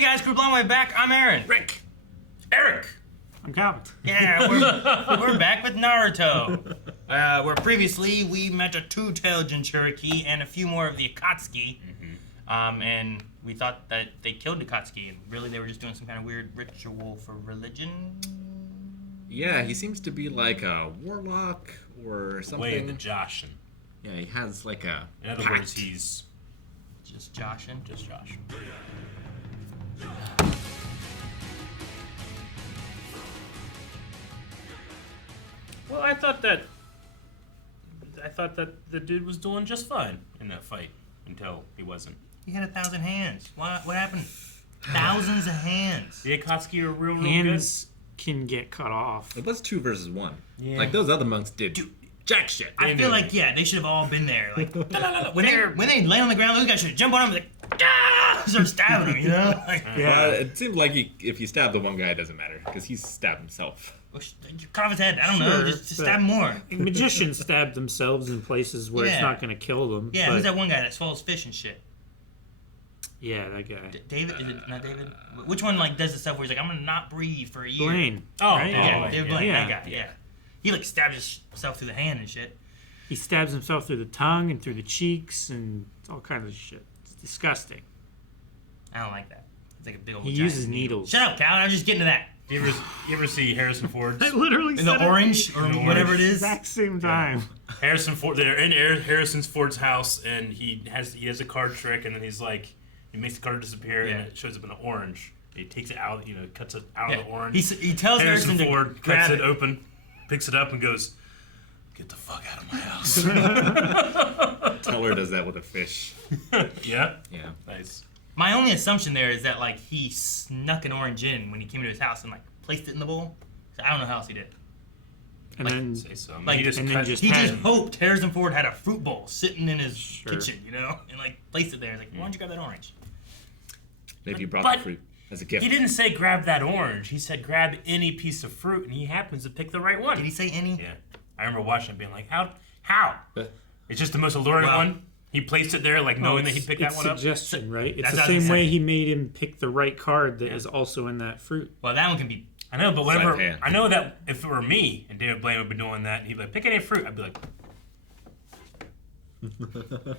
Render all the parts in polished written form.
Hey guys, Crew Blonde Way back. I'm Aaron. Rick. Eric. I'm Calvin. Yeah, we're back with Naruto. Where previously we met a two-tailed Jinchuriki and a few more of the Akatsuki. And we thought that they killed Akatsuki, and really they were just doing some kind of weird ritual for religion. Yeah, he seems to be like a warlock or something. Way the Joshin. Yeah, he has like a. In other words, he's Just Joshin. just Josh. Well, I thought that the dude was doing just fine in that fight until he wasn't. He had 1,000 hands. What happened? Thousands of hands. The Akatsuki are real Hands can get cut off. It was 2 versus 1. Yeah. Like those other monks did. Dude, jack shit. I feel like, yeah, they should have all been there. Like, when they lay on the ground, those guys should jump on them and like, start stabbing them, you know? Like, Well, it seemed like if you stab the one guy, it doesn't matter because he's stabbed himself. cut off his head. I don't know. Sure, Just but- stab more. Magicians stab themselves in places where Yeah. it's not going to kill them. Yeah, but who's that one guy that swallows fish and shit? Yeah, that guy. David? Is it not David? Which one like does the stuff where he's like, I'm gonna not breathe for a year? Blaine. Oh, right? Yeah, David Blaine, Yeah. that guy. Yeah, he like stabs himself through the hand and shit. He stabs himself through the tongue and through the cheeks and all kinds of shit. It's disgusting. I don't like that. It's like a big old. He giant uses needles. Shut up, Cal. I'm just getting to that. You ever see Harrison Ford's? I literally In said the it orange or In the whatever orange. it is. exact same time. Harrison Ford. They're in Harrison Ford's house, and he has a card trick, and then he's like, he makes the card disappear, Yeah. and it shows up in an orange. He takes it out, cuts it out Yeah. of the orange. He tells Harrison Harrison to Ford grab cuts it it. open, picks it up, and goes, "Get the fuck out of my house." Teller does that with a fish. Yeah, Yeah. nice. My only assumption there is that like he snuck an orange in when he came to his house and like placed it in the bowl. So I don't know how else he did it. And Like- then Say so. I mean, Like- he just and then cut, just- He Had just him. hoped Harrison Ford had a fruit bowl sitting in his Sure. kitchen, you know, and like placed it there. Like, why don't you grab that orange? Maybe he brought But- the fruit as a gift. he didn't say grab that orange. He said grab any piece of fruit, and he happens to pick the right one. Did he say any? Yeah, I remember watching it, being like, how? It's just the most alluring Wow. one. He placed it there, like knowing that he picked that it's one up. suggestion, right? It's That's the what I was same gonna way say. he made him pick the right card that Yeah. is also in that fruit. Well, that one can be. I know, but whenever Sleight of hand. I know that if it were me and David Blaine would be doing that, he'd be like, pick any fruit. I'd be like,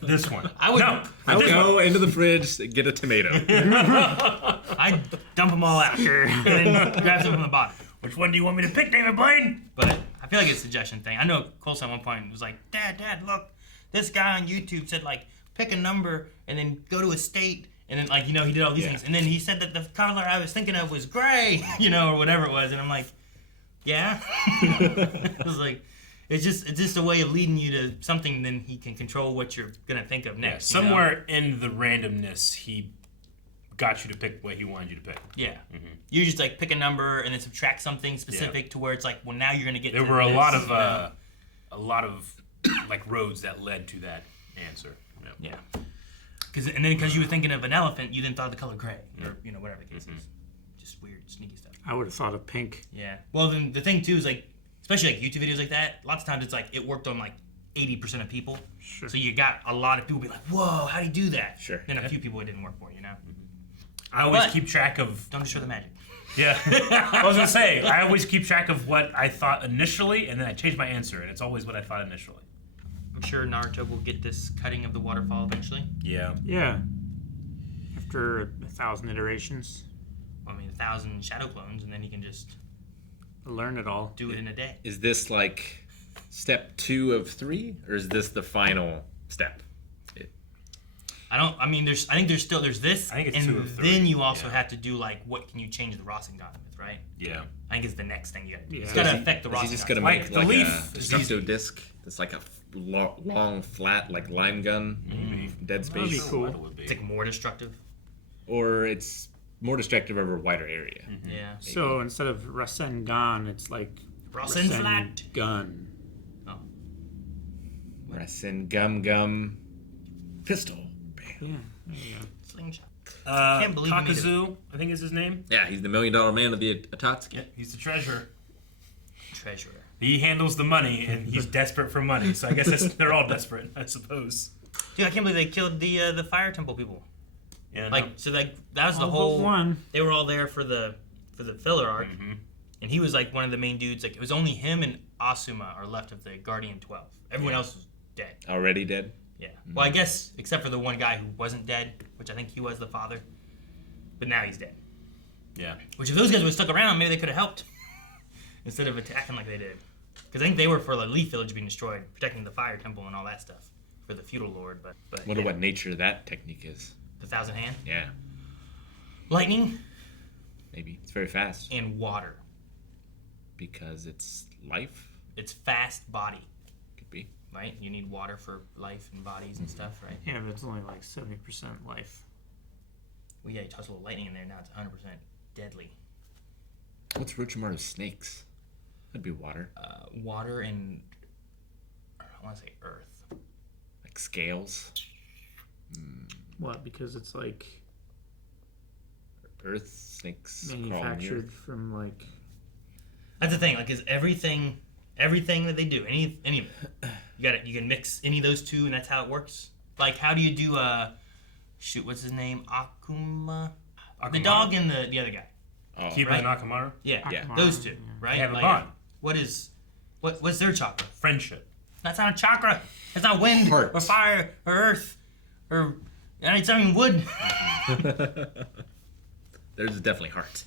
this one. I would. No, I'll this one. go into the fridge, get a tomato. I dump them all out and then grab some from the bottom. Which one do you want me to pick, David Blaine? But I feel like it's a suggestion thing. I know Colson at one point was like, Dad, look, this guy on YouTube said like pick a number and then go to a state and then like he did all these things and then he said that the color I was thinking of was gray, or whatever it was, and I'm like, yeah. It was like it's just a way of leading you to something. Then he can control what you're gonna think of Yeah, next. you know? somewhere in the randomness, he got you to pick what he wanted you to pick. Yeah. You just like pick a number and then subtract something specific to where it's like, well, now you're gonna get. There to were a this, lot of you know? like roads that led to that answer. Yeah. Because you were thinking of an elephant, you then thought of the color gray, or whatever the case is. Just weird, sneaky stuff. I would have thought of pink. Yeah. Well, then the thing too is like, especially like YouTube videos like that. Lots of times it's like it worked on like 80% of people. Sure. So you got a lot of people be like, "Whoa, how do you do that?" Sure. Then a few people it didn't work for, you know. I always But- keep track of. Don't destroy the magic. Yeah, I was gonna say I always keep track of what I thought initially, and then I change my answer, and it's always what I thought initially. I'm sure Naruto will get this cutting of the waterfall eventually. Yeah. Yeah. After 1,000 iterations, I mean, 1,000 shadow clones, and then he can just learn it all. do it in a day. Is this like step 2 of 3, or is this the final step? I think there's this, I think it's and 2 of 3. then you also Yeah. have to do like, what can you change the Rasengan with, right? Yeah. I think it's the next thing you gotta do. Yeah. It's So gotta Is he- affect the Is Rasengan. he just gonna Like, make the like leaf a is destructo disc? That's like a long, flat, like line gun, Dead That'd be Space, cool. What it would be. It's like more destructive. or it's more destructive over a wider area. Yeah. So instead of Rasengan, it's like Rasen flat. Gun. Oh. Rasen gum pistol. Bam. Yeah. There you go. Slingshot. Can't believe he made Kakuzu, I think is his name. Yeah, he's the $1 million man of the Akatsuki. Yeah, he's the treasurer. Treasurer. He handles the money, and he's desperate for money. So I guess they're all desperate, I suppose. Dude, I can't believe they killed the Fire Temple people. Yeah, Like no. so, like that was the All but whole. one. They were all there for the filler arc, Mhm. and he was like one of the main dudes. Like it was only him and Asuma are left of the Guardian 12. Everyone else was dead. Already dead? Yeah. Well, I guess except for the one guy who wasn't dead, which I think he was the father, but now he's dead. Yeah. Which if those guys would have stuck around, maybe they could have helped instead of attacking like they did. Because I think they were for the Leaf Village being destroyed, protecting the Fire Temple and all that stuff for the feudal lord. But Wonder what nature that technique is. the Thousand Hand, Yeah, lightning, maybe. It's very fast. and water. Because it's life? It's fast body, Could be. right? You need water for life and bodies and stuff, right? Yeah, but it's only like 70% life. Well, yeah, you toss a little lightning in there, now it's 100% deadly. What's Orochimaru's snakes? That'd be water. Water and I want to say earth. Like scales. What? Because it's like Earth snakes crawl in the manufactured earth. from like. That's the thing. Like, is everything that they do, any of it, you can mix any of those two, and that's how it works. Like, how do you do shoot? What's his name? The Akamaru? dog and the other guy. Oh, Kiba Right. and Akamaru. Yeah, Yeah. those two, right? They have a Like, bond. What's their chakra? Friendship. That's not a chakra. It's not wind Heart. or fire or earth or it's not even wood. There's definitely heart.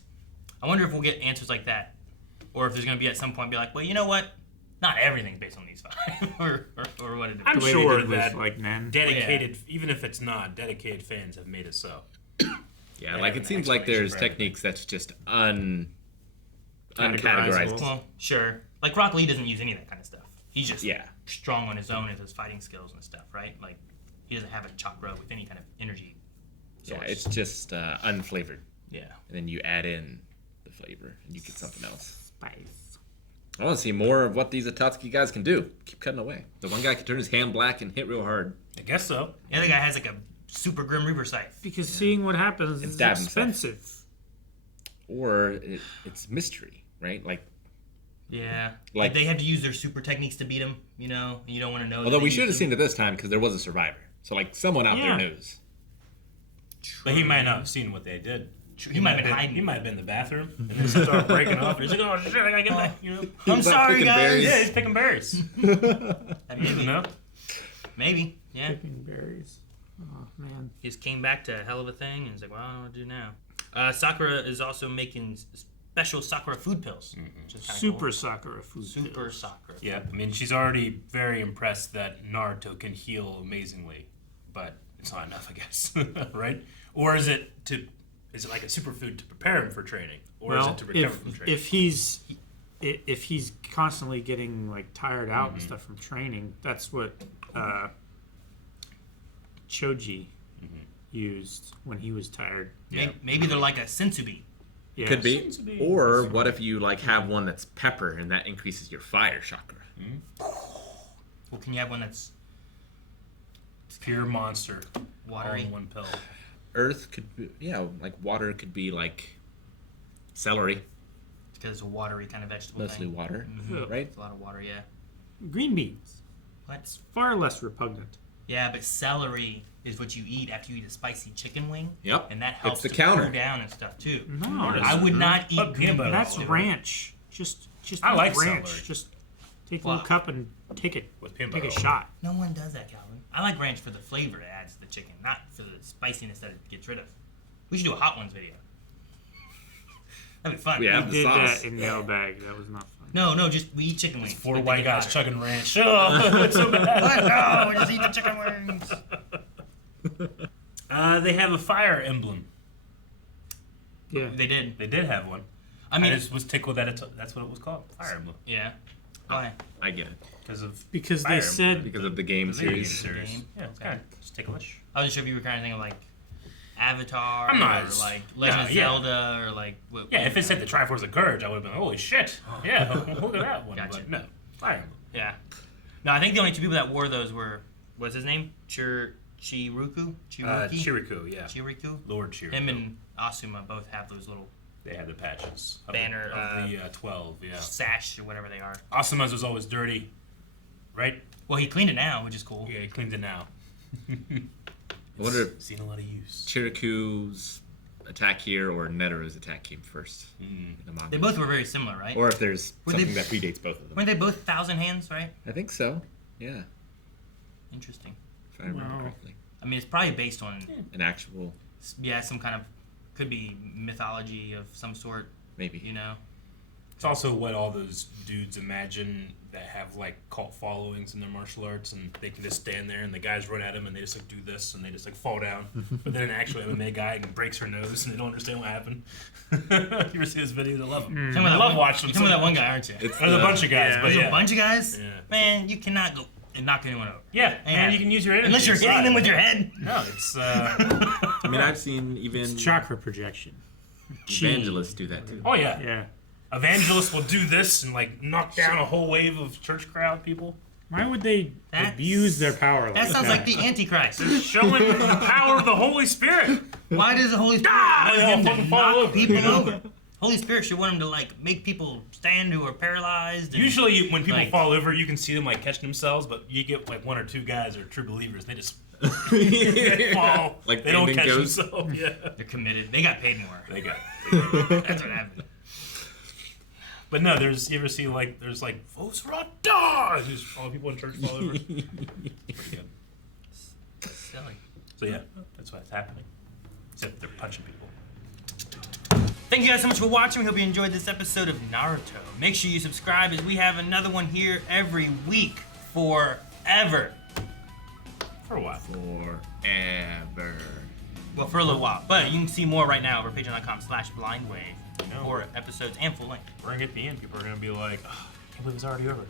I wonder if we'll get answers like that, or if there's gonna be at some point be like, well, you know what? Not everything's based on these five, or what it is. I'm The way sure they did with, that like Nen. dedicated, even if it's not, dedicated fans have made it so. Yeah, They like have it an seems like explanation there's for everything. techniques that's just Categorizable. uncategorized. Well, sure. Like Rock Lee doesn't use any of that kind of stuff. He's just Yeah. strong on his own as his fighting skills and stuff, right? Like he doesn't have a chakra with any kind of energy Yeah, source. it's just unflavored. Yeah. And then you add in the flavor and you get something else. Spice. I want to see more of what these Akatsuki guys can do. Keep cutting away. The one guy can turn his hand black and hit real hard. I guess so. The other guy has like a super grim reaper scythe. Because seeing what happens And is stab himself. expensive. Or it's mystery, right? Like, Yeah. Like- They have to use their super techniques to beat him, you know, and you don't want to know. that although they we use should have them. seen it this time because there was a survivor. So, like, someone out Yeah. there knows. But he might not have seen what they did. He might have been hiding. He might have been in the bathroom and then started breaking off. He's like, "Oh shit, I gotta get back." You know? I'm He's not sorry, picking guys. berries. Yeah, he's picking berries. Maybe. You know? Maybe. Yeah. Picking berries. Oh man. He just came back to a hell of a thing, and he's like, well, I don't know what to do now. Sakura is also making special Sakura food pills. Which is kinda Super cool. Sakura food. Super pills. Sakura. Yeah, I mean, she's already very impressed that Naruto can heal amazingly, but it's not enough, I guess, right? Or is it like a superfood to prepare him for training, or is Well, it to recover from training? if he's constantly getting like tired out and stuff from training, that's what Choji used when he was tired. Yeah. Maybe they're like a sensubi. Yeah. Could be. Seems to be- Or what if you, like, have one that's pepper and that increases your fire chakra? Well, can you have one that's Pure monster, watery? all in one pill. Earth could be, like water could be like celery, Because it's a watery kind of vegetable mostly thing. water, Yeah. right? It's a lot of water, yeah. Green beans. What? Far less repugnant. Yeah, but celery is what you eat after you eat a spicy chicken wing. Yep. And that helps the to counter. cool down and stuff, too. No, I would not eat Put green peanut butter beans. that's all over. ranch. Just I eat like ranch. celery. Just take a Wow. little cup and take it. With peanut Take a butter. shot. No one does that, Calvin. I like ranch for the flavor it adds to the chicken, not for the spiciness that it gets rid of. We should do a Hot Ones video. That'd be fun. Yeah. We the did sauce. that in mailbag. That was not fun. No, just we eat chicken wings. Four but they white get guys hotter. chugging ranch. Oh, it's so bad. What? No, we just eat the chicken wings. They have a fire emblem. Yeah. They did. They did have one. I mean, I just was tickled that that's what it was called. Fire emblem. yeah. Why? I get it Because of Because Fire they Emblem. said because of the game the video game series. series. Game. Yeah, it's Okay. kind of just ticklish. I wasn't sure if you were kind of thinking of like Avatar I'm not or as- like Legend no, of yeah. Zelda or like what, Yeah, if it said the Triforce of Courage, I would have been, holy shit. Yeah, look at that one. Gotcha. But no, Fire Emblem. Yeah. No, I think the only two people that wore those were what's his name? Chiriku? Chiriku, yeah. Chiriku? Lord Chiriku. Him and Asuma both have those little They had the patches. Of Banner, Of the 12, yeah. sash or whatever they are. Asuma's was always dirty, right? Well, he cleaned it now, which is cool. Yeah, he cleaned it now. I wonder if Seen a lot of use. Chiriku's attack here or Neteru's attack came first. In the manga. They both were very similar, right? Or if there's Were something they- that predates both of them. Weren't they both 1,000 hands, right? I think so. Yeah, Interesting. if I remember Wow. correctly. I mean, it's probably based on, An actual, some kind of, could be mythology of some sort, maybe. you know? It's also what all those dudes imagine that have like cult followings in their martial arts, and they can just stand there and the guys run at them and they just like do this and they just like fall down. But then an actual MMA guy breaks her nose and they don't understand what happened. You ever see his videos? I love them. You're talking about I that love one- watching You're them. talking about that one guy, aren't you? It's There's a bunch of guys, Yeah. but There's yeah. a bunch of guys? Yeah. Man, you cannot go and knock anyone over. Yeah, man, you can use your energy. Unless you're hitting inside. them with your head. No, it's I mean, I've seen even Chakra projection. Chi. evangelists do that too. oh yeah. Yeah. Evangelists will do this and like knock down a whole wave of church crowd people. Why would they That's- abuse their power like That that? sounds like the Antichrist. Showing the power of the Holy Spirit. Why does the Holy Spirit Ah, want they all him to fucking fall knock over, people you know? over? Holy Spirit should want him to like make people stand who are paralyzed. And, Usually, when people like- fall over, you can see them like catching themselves, but you get like one or two guys that are true believers. They just fall. Like they don't bending catch goats. themselves. Yeah, they're committed. They got paid more. they got. That's what happened. But no, there's you ever see like there's like Vosrata, just all the people in church fall over. Pretty good. Silly. So yeah, that's what's happening. Except they're punching people. Thank you guys so much for watching. We hope you enjoyed this episode of Naruto. Make sure you subscribe as we have another one here every week forever. For a while. Forever. Well, for a little while. But you can see more right now over patreon.com/blindwave know. for episodes and full length. We're gonna get the end. People are gonna be like, oh, I can't believe it's already over.